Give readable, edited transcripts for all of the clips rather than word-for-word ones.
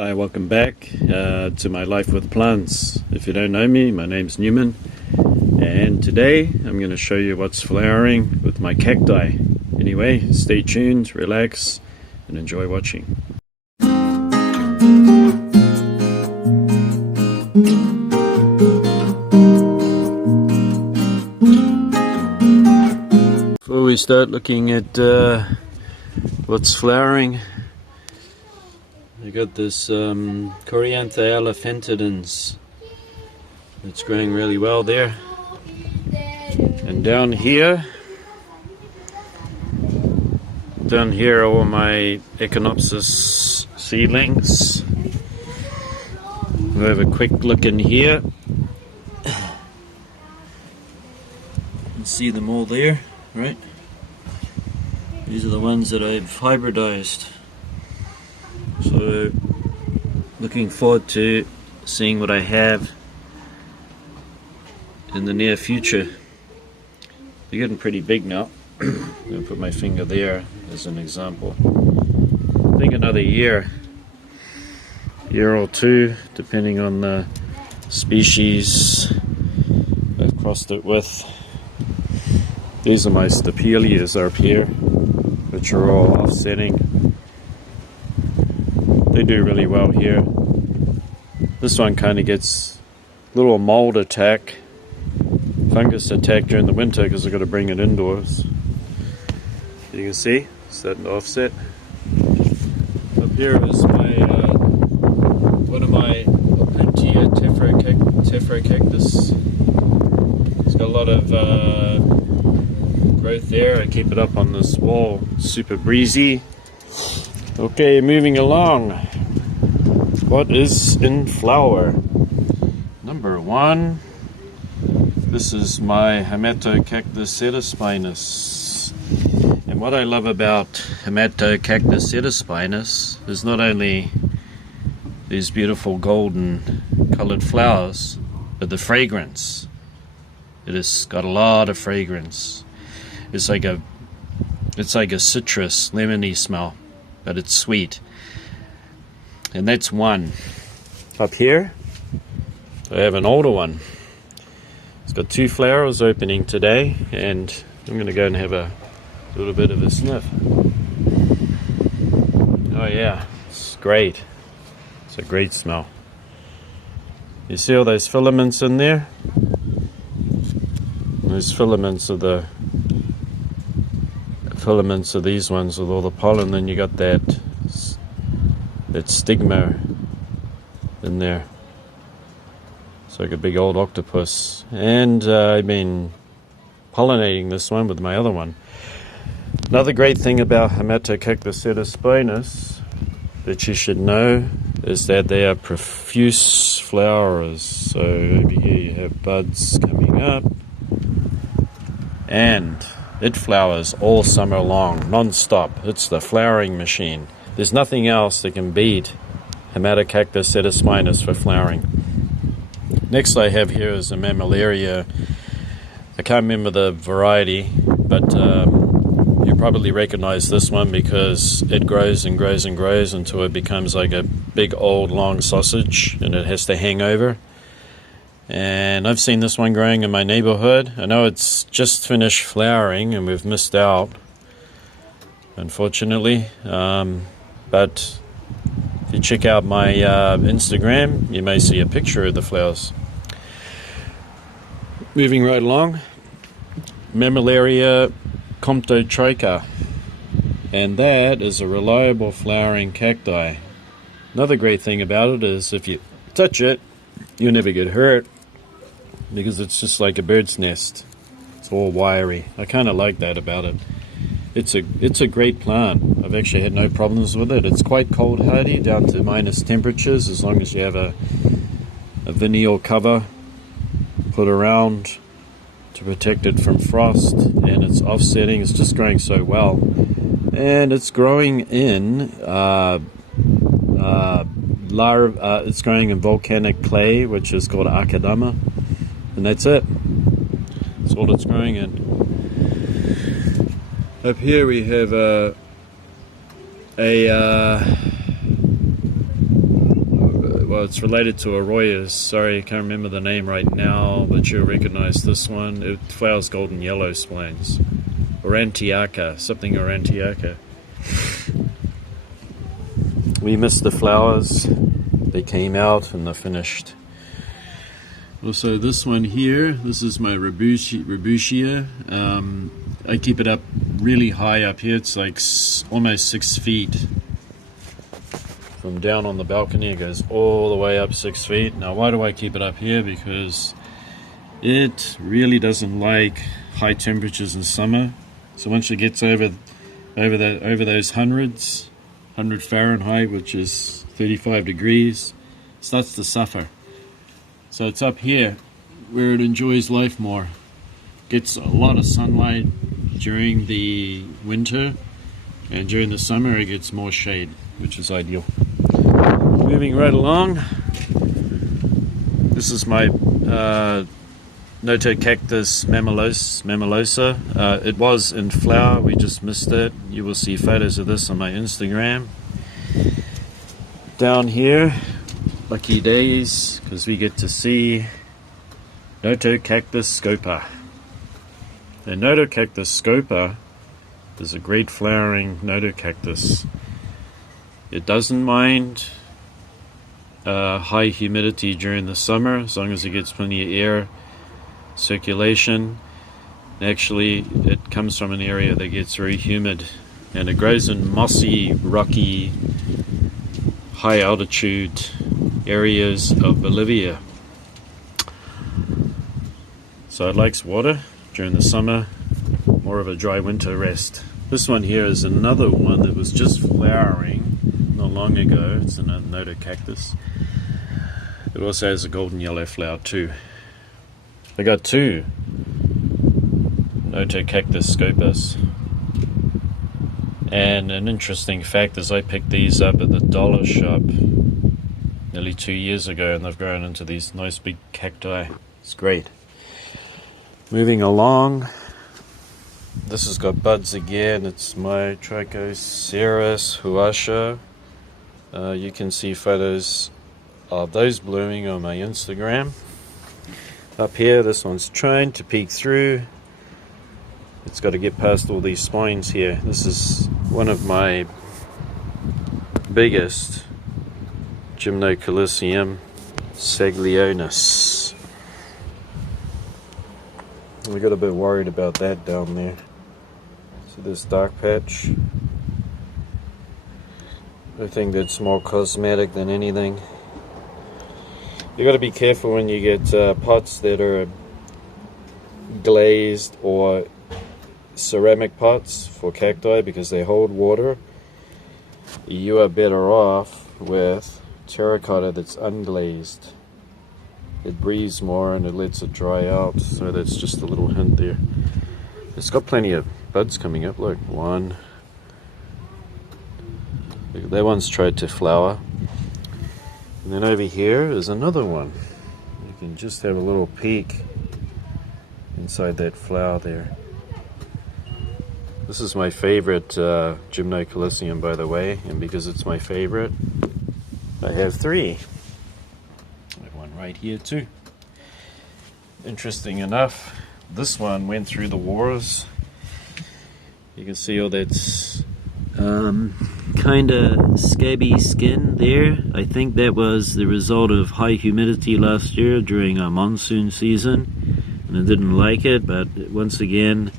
Hi, welcome back to my life with plants. If you don't know me, my name's Newman, and today I'm going to show you what's flowering with my cacti. Anyway, stay tuned, relax, and enjoy watching. Before we start looking at what's flowering, I got this Coryantha elephantidens. It's growing really well there. And down here are all my Echinopsis seedlings. We'll have a quick look in here. You can see them all there, right? These are the ones that I've hybridized. So, looking forward to seeing what I have in the near future. They're getting pretty big now. I'm going to put my finger there as an example. I think another year or two, depending on the species I've crossed it with. These are my Stapelias up here, which are all offsetting. They do really well here. This one kind of gets a little mold attack, fungus attack during the winter because I've got to bring it indoors. You can see, starting to offset. Up here is my one of my Opuntia Tephrocactus. It's got a lot of growth there. I keep it up on this wall, super breezy. Okay, moving along. What is in flower? Number one, this is my Notocactus spinus. And what I love about Notocactus spinus is not only these beautiful golden colored flowers, but the fragrance. It has got a lot of fragrance. It's like a citrus, lemony smell. But it's sweet. And that's one. Up here, I have an older one. It's got 2 flowers opening today, and I'm going to go and have a little bit of a sniff. Oh yeah, it's great. It's a great smell. You see all those filaments in there? Those filaments are the filaments of these ones with all the pollen. Then you got that stigma in there. It's like a big old octopus. And I've been pollinating this one with my other one. Another great thing about Notocactus spinus that you should know is that they are profuse flowerers. So over here you have buds coming up, and it flowers all summer long, non-stop. It's the flowering machine. There's nothing else that can beat Notocactus spinus for flowering. Next I have here is a Mammillaria. I can't remember the variety, but you probably recognize this one because it grows and grows and grows until it becomes like a big old long sausage and it has to hang over. And I've seen this one growing in my neighborhood. I know it's just finished flowering and we've missed out, unfortunately. But if you check out my Instagram, you may see a picture of the flowers. Moving right along, Mammillaria comptotricha. And that is a reliable flowering cacti. Another great thing about it is if you touch it, you'll never get hurt, because it's just like a bird's nest. It's all wiry. I kind of like that about it. It's a great plant. I've actually had no problems with it. It's quite cold hardy, down to minus temperatures, as long as you have a vinyl cover put around to protect it from frost, and it's offsetting. It's just growing so well, and it's growing in it's growing in volcanic clay, which is called akadama, and that's it. That's all it's growing in. Up here we have well, it's related to Arroyas. Sorry, I can't remember the name right now, but you'll recognize this one. It flowers golden yellow spines. Aurantiaca, something Aurantiaca. We missed the flowers. They came out and they're finished. Also, this one here, this is my Rebutia. I keep it up really high up here. It's like almost 6 feet. From down on the balcony, it goes all the way up 6 feet. Now, why do I keep it up here? Because it really doesn't like high temperatures in summer. So once it gets over those 100 Fahrenheit, which is 35 degrees, it starts to suffer. So it's up here where it enjoys life more. Gets a lot of sunlight during the winter, and during the summer it gets more shade, which is ideal. Moving right along, this is my Notocactus mammillaria. It was in flower, we just missed it. You will see photos of this on my Instagram. Down here, lucky days, because we get to see Notocactus scopa. The Notocactus scopa is a great flowering Notocactus. It doesn't mind high humidity during the summer, as long as it gets plenty of air circulation. Actually, it comes from an area that gets very humid, and it grows in mossy, rocky, high altitude areas of Bolivia. So it likes water during the summer, more of a dry winter rest. This one here is another one that was just flowering not long ago. It's a Notocactus. It also has a golden yellow flower too. I got two Notocactus scopas. And an interesting fact is I picked these up at the dollar shop nearly 2 years ago, and they've grown into these nice big cacti. It's great. Moving along, this has got buds again. It's my Trichocereus huasha. You can see photos of those blooming on my Instagram. Up here, this one's trying to peek through. It's got to get past all these spines here. This is one of my biggest Gymnocalycium saglionis. We got a bit worried about that down there. See this dark patch? I think that's more cosmetic than anything. You got to be careful when you get pots that are glazed or ceramic pots for cacti, because they hold water. You are better off with terracotta that's unglazed. It breathes more and it lets it dry out. So that's just a little hint there. It's got plenty of buds coming up. Look, one. That one's tried to flower. And then over here is another one. You can just have a little peek inside that flower there. This is my favorite Gymnocalycium, by the way, and because it's my favorite, I have three. I have one right here too. Interesting enough, this one went through the wars. You can see all that kind of scabby skin there. I think that was the result of high humidity last year during our monsoon season, and I didn't like it, but once again,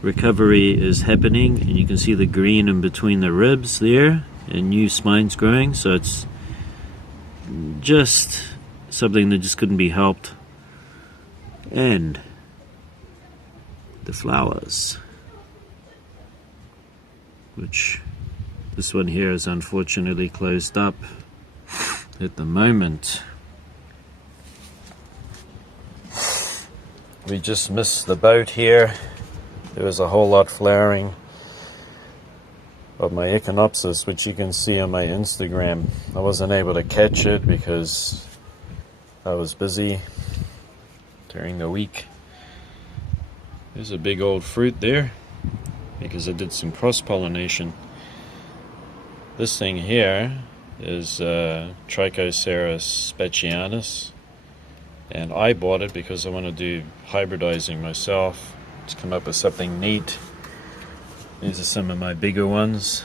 recovery is happening, and you can see the green in between the ribs there and new spines growing. So it's just something that just couldn't be helped. And the flowers, which this one here is unfortunately closed up at the moment. We just missed the boat here. There was a whole lot flowering of my Echinopsis, which you can see on my Instagram. I wasn't able to catch it because I was busy during the week. There's a big old fruit there because I did some cross-pollination. This thing here is Trichocereus specimens, and I bought it because I want to do hybridizing myself to come up with something neat. These are some of my bigger ones.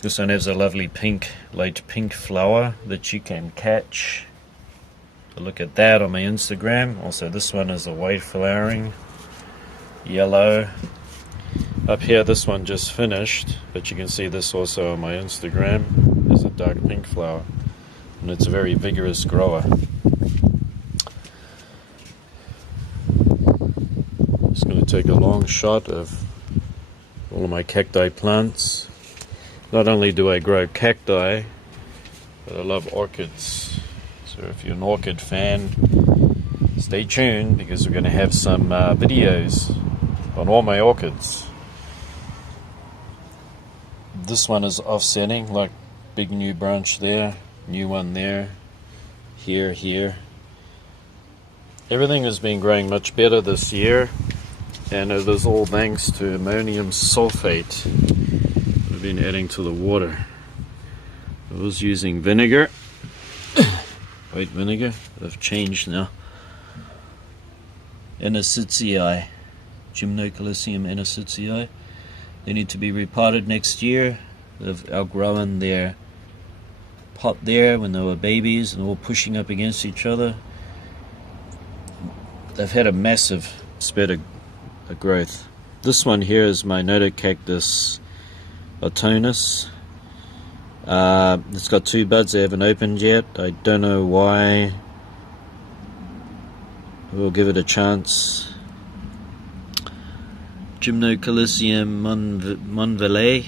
This one has a lovely pink, light pink flower that you can catch. So look at that on my Instagram. Also, this one is a white flowering, yellow. Up here, this one just finished, but you can see this also on my Instagram. There's a dark pink flower, and it's a very vigorous grower. Just going to take a long shot of all of my cacti plants. Not only do I grow cacti, but I love orchids. So if you're an orchid fan, stay tuned because we're going to have some videos on all my orchids. This one is offsetting, like big new branch there, new one there, here. Everything has been growing much better this year, and it is all thanks to ammonium sulfate that I've been adding to the water. I was using vinegar, white vinegar. I've changed now. Gymnocalycium, Gymnocalycium. They need to be repotted next year. They've outgrown their pot there when they were babies and all pushing up against each other. They've had a massive spurt of growth. This one here is my Notocactus autonus. It's got 2 buds. They haven't opened yet. I don't know why. We'll give it a chance. Gymnocalycium Mammillaria.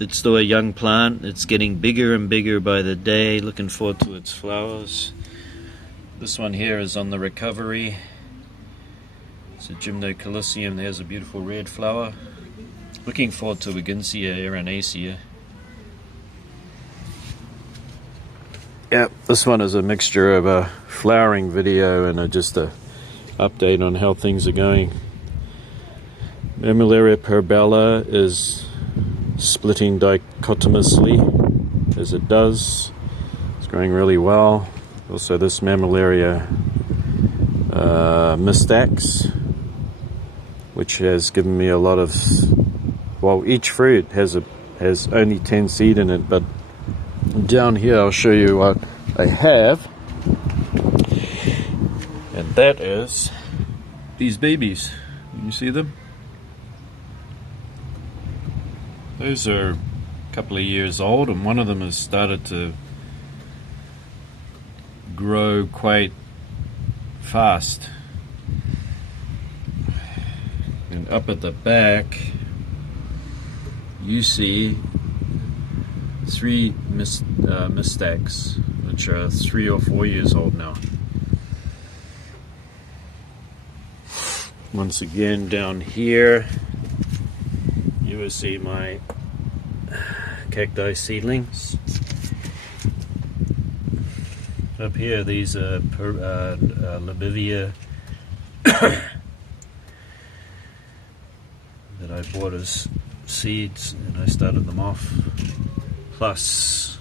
It's still a young plant. It's getting bigger and bigger by the day. Looking forward to its flowers. This one here is on the recovery. It's a Gymnocalycium. There's a beautiful red flower. Looking forward to Wiginsia arenacea. Yep, this one is a mixture of a flowering video and just a update on how things are going. Mammillaria purbealla is splitting dichotomously as it does. It's growing really well. Also this Mammillaria mystax, which has given me a lot of, well, each fruit has only 10 seed in it, but down here I'll show you what I have, and that is these babies. Can you see them? Those are a couple of years old, and one of them has started to grow quite fast. And up at the back you see 3 mystax, which are 3 or 4 years old now. Once again, down here you will see my cacti seedlings. Up here, these are Labivia that I bought as seeds, and I started them off. Plus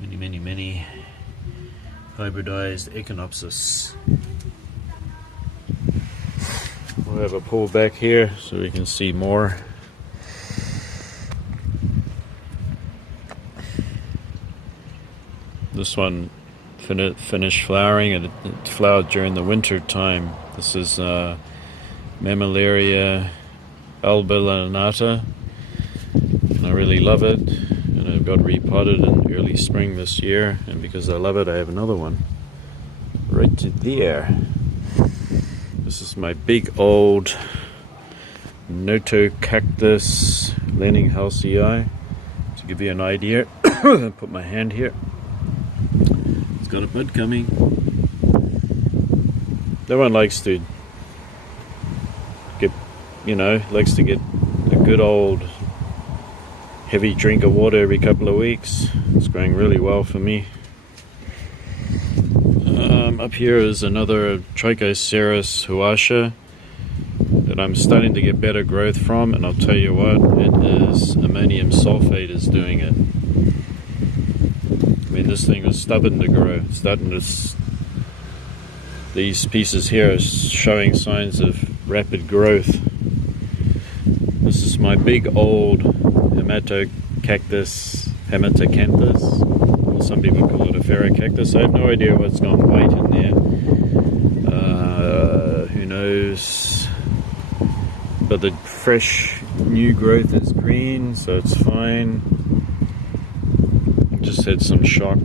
many hybridized Echinopsis. We'll have a pull back here so we can see more. This one finished flowering, and it flowered during the winter time. This is Mammillaria albilanata. I really love it, and I've got repotted in early spring this year, and because I love it, I have another one right there. This is my big old Notocactus Laninghalsii. To give you an idea, put my hand here. It's got a bud coming. That one likes to get, likes to get a good old heavy drink of water every couple of weeks. It's growing really well for me. Up here is another Trichocereus huasha that that I'm starting to get better growth from, and I'll tell you what, it is ammonium sulfate is doing it. I mean, this thing is stubborn to grow, these pieces here are showing signs of rapid growth. This is my big old Notocactus, or some people call it a ferrocactus. I have no idea what's gone white in there. Who knows? But the fresh new growth is green, so it's fine. Just had some shock.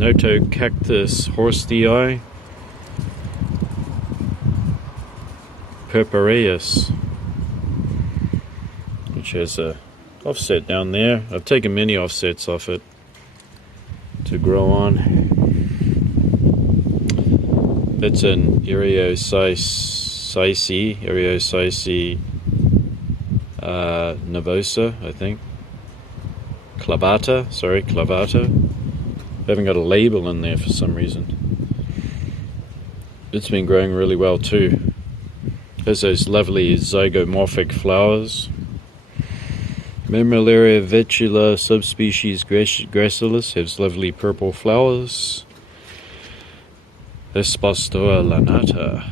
Notocactus horstii, Trichocereus, which has a offset down there. I've taken many offsets off it to grow on. It's an Eriosyce nervosa, I think. Clavata. I haven't got a label in there for some reason. It's been growing really well too. Has those lovely zygomorphic flowers. Mammillaria vetula subspecies gracilis has lovely purple flowers. Espostora lanata,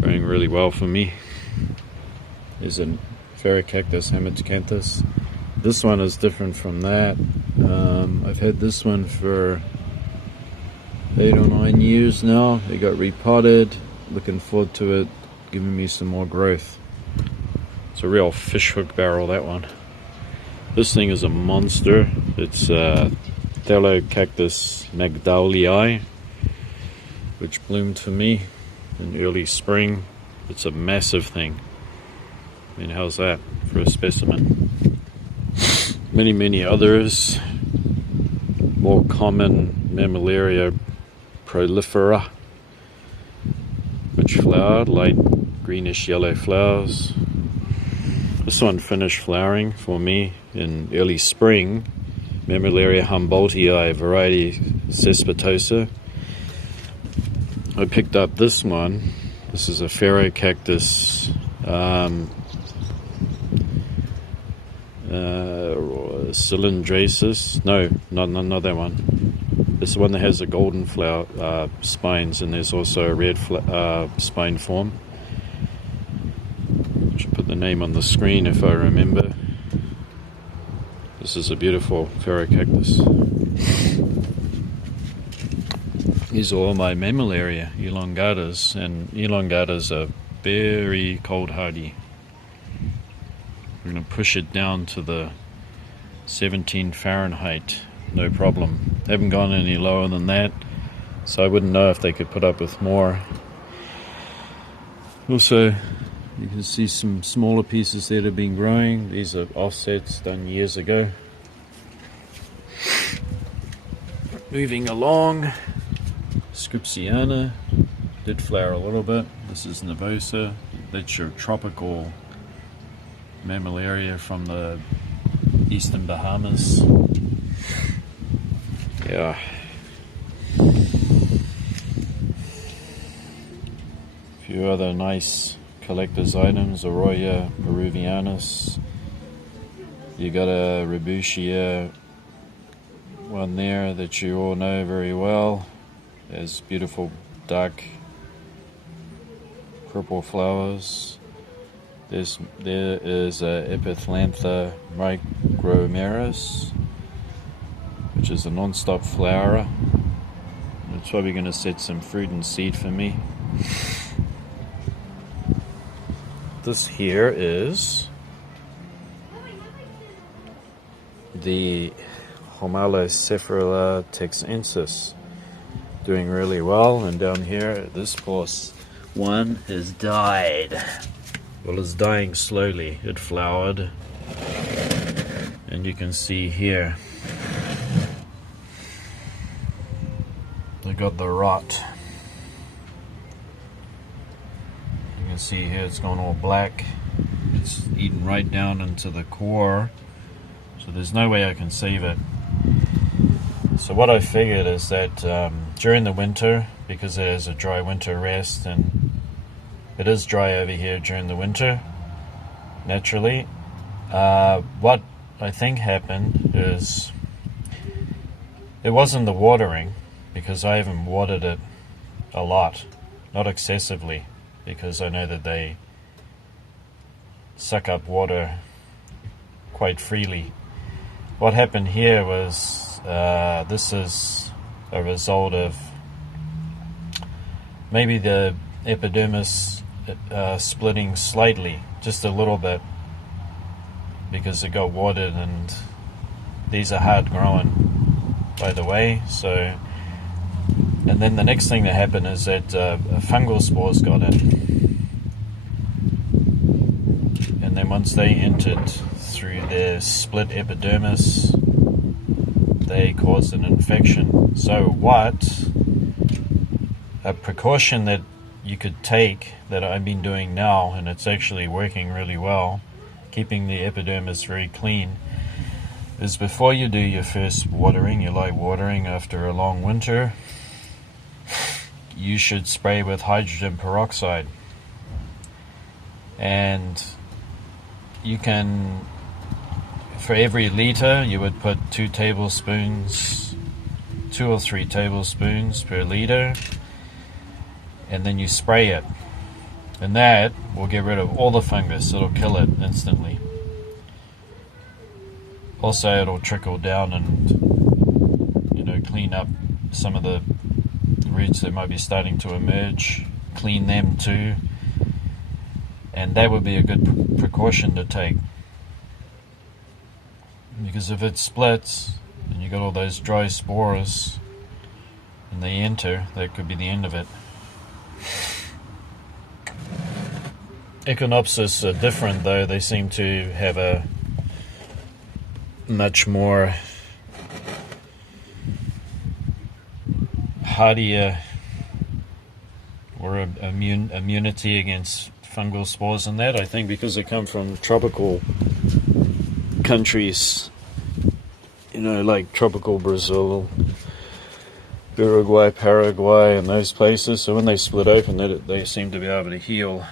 growing really well for me. There's a Ferrocactus hemicanthus. This one is different from that. I've had this one for 8 or 9 years now. It got repotted. Looking forward to it giving me some more growth. It's a real fishhook barrel, that one. This thing is a monster. It's Notocactus magdalii, which bloomed for me in early spring. It's a massive thing. I mean, how's that for a specimen? Many others. More common Mammillaria prolifera, which flowered, light greenish yellow flowers. This one finished flowering for me in early spring. Mammillaria humboldtii, variety cespitosa. I picked up this one. This is a Ferrocactus cylindrasis. No, not that one. This is the one that has the golden flower spines, and there's also a red spine form. I should put the name on the screen if I remember. This is a beautiful Ferrocactus. These are all my Mammillaria elongatas, and elongatas are very cold hardy. We're going to push it down to the 17 Fahrenheit, no problem. Haven't gone any lower than that, so I wouldn't know if they could put up with more. Also, you can see some smaller pieces that have been growing. These are offsets done years ago. Moving along, Scripsiana did flower a little bit. This is nervosa. That's your tropical Mammillaria from the eastern Bahamas. Yeah. A few other nice collector's items. Oroya peruvianus. You got a Rebutia one there that you all know very well. There's beautiful dark purple flowers. There is a Epithlantha micromeris, which is a non-stop flowerer. It's probably going to set some fruit and seed for me. This here is the Homalocephala texensis, doing really well. And down here, this course one has died. Well, it's dying slowly. It flowered, and you can see here they got the rot. You can see here it's gone all black. It's eaten right down into the core, so there's no way I can save it. So what I figured is that during the winter because it has a dry winter rest, and it is dry over here during the winter, naturally. What I think happened is it wasn't the watering, because I haven't watered it a lot, not excessively, because I know that they suck up water quite freely. What happened here was this is a result of maybe the epidermis splitting slightly, just a little bit, because it got watered, and these are hard growing, by the way. So, and then the next thing that happened is that fungal spores got in, and then once they entered through their split epidermis, they caused an infection. So a precaution that you could take, that I've been doing now, and it's actually working really well, keeping the epidermis very clean, is before you do your first watering, your light watering after a long winter, you should spray with hydrogen peroxide. And you can, for every liter, you would put 2 or 3 tablespoons per liter, and then you spray it, and that will get rid of all the fungus. It'll kill it instantly. Also, it'll trickle down and, clean up some of the roots that might be starting to emerge, clean them too, and that would be a good precaution to take, because if it splits and you got all those dry spores and they enter, that could be the end of it. Echinopsis are different though. They seem to have a much more hardier or immunity against fungal spores and that, I think, because they come from tropical countries, like tropical Brazil, Uruguay, Paraguay, and those places. So when they split open, they seem to be able to heal.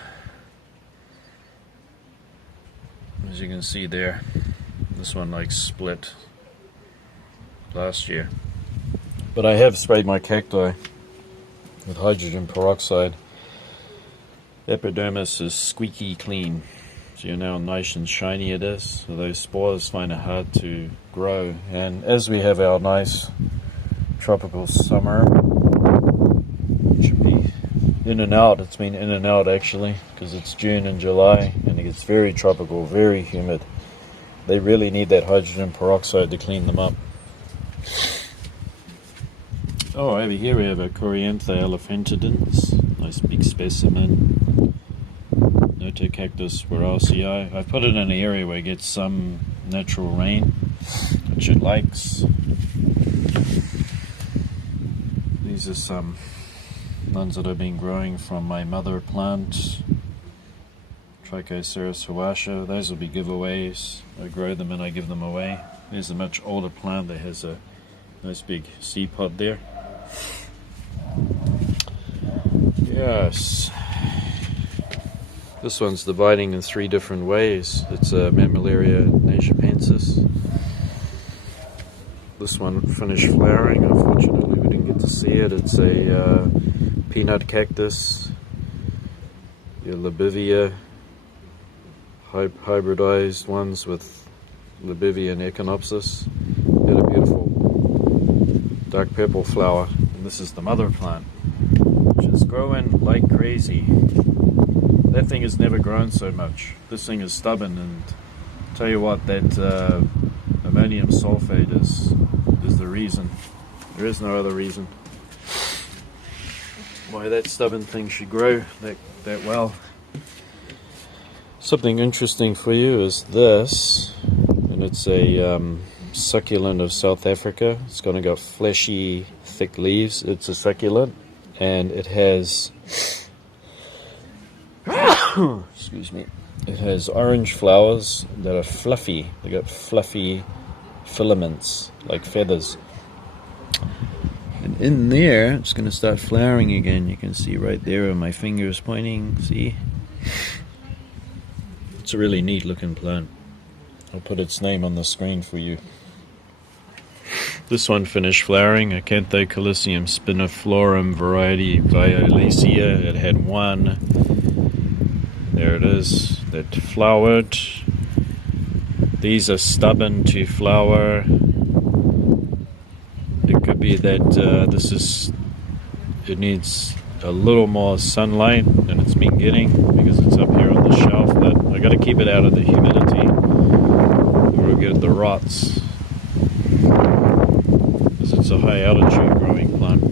As you can see there, this one split last year. But I have sprayed my cacti with hydrogen peroxide. Epidermis is squeaky clean. So you know how nice and shiny it is. So those spores find it hard to grow. And as we have our nice tropical summer, it should be in and out. It's been in and out actually, because it's June and July, and it gets very tropical, very humid. They really need that hydrogen peroxide to clean them up. Oh, over here we have a Coryantha elephantidens, nice big specimen. Notocactus warelsii. I put it in an area where it gets some natural rain, which it likes. These are some ones that I've been growing from my mother plant, Trichocereus hawasha. Those will be giveaways. I grow them and I give them away. There's a much older plant that has a nice big seed pod there. Yes. This one's dividing in 3 different ways. It's a Mammillaria nasiapensis. This one finished flowering. Unfortunately, we didn't get to see it. It's a peanut cactus, your Libivia, hybridized ones with Libivia and Echinopsis. Had a beautiful dark purple flower. And this is the mother plant, which is growing like crazy. That thing has never grown so much. This thing is stubborn, and tell you what, that ammonium sulfate is the reason. There is no other reason why that stubborn thing should grow that well. Something interesting for you is this, and it's a succulent of South Africa. It's going to got fleshy, thick leaves. It's a succulent, and it has excuse me. It has orange flowers that are fluffy. They got fluffy filaments like feathers. And in there it's going to start flowering again. You can see right there where my finger is pointing. See? It's a really neat looking plant. I'll put its name on the screen for you. This one finished flowering, a Notocacus spiniflorum variety Violacea. It had one. There it is. That flowered. These are stubborn to flower. It could be that it needs a little more sunlight than it's been getting because it's up here on the shelf, but I got to keep it out of the humidity or it'll get the rots because it's a high altitude growing plant.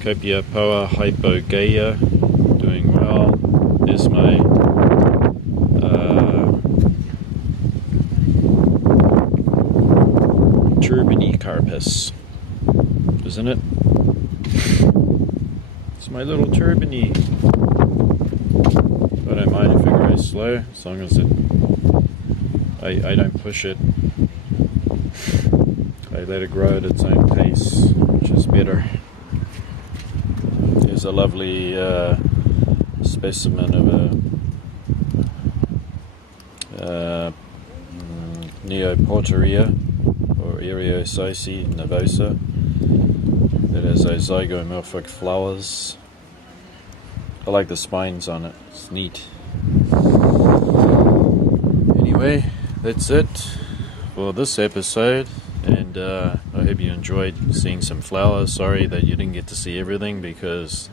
Copiapoa hypogaea, doing well. There's my Carpus, isn't it? It's my little turbine. I don't mind if it grows slow, as long as I don't push it. I let it grow at its own pace, which is better. Here's a lovely specimen of a Neoporteria, or Eriosoci nervosa, that has those zygomorphic flowers. I like the spines on it, it's neat. Anyway, that's it for this episode, and I hope you enjoyed seeing some flowers. Sorry that you didn't get to see everything because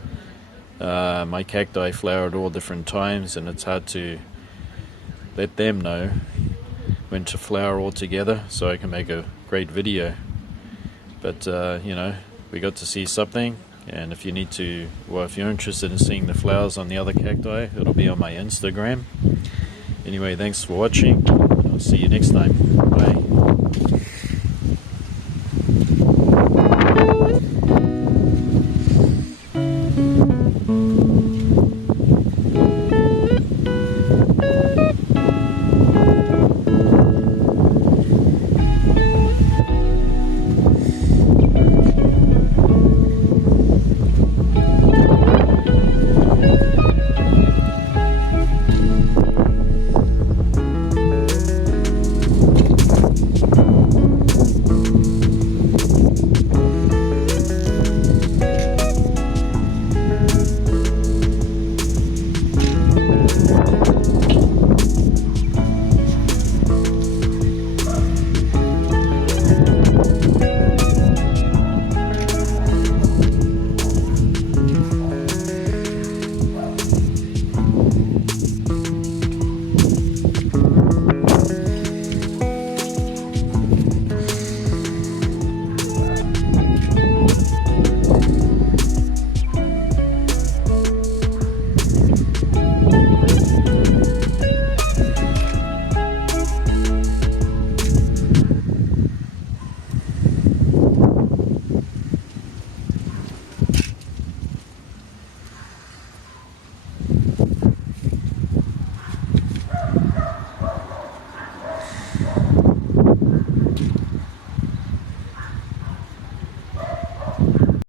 my cacti flower at all different times, and it's hard to let them know when to flower all together so I can make a great video. But you know, we got to see something, and if you need to, well, if you're interested in seeing the flowers on the other cacti, it'll be on my Instagram. Anyway, thanks for watching. I'll see you next time. Bye.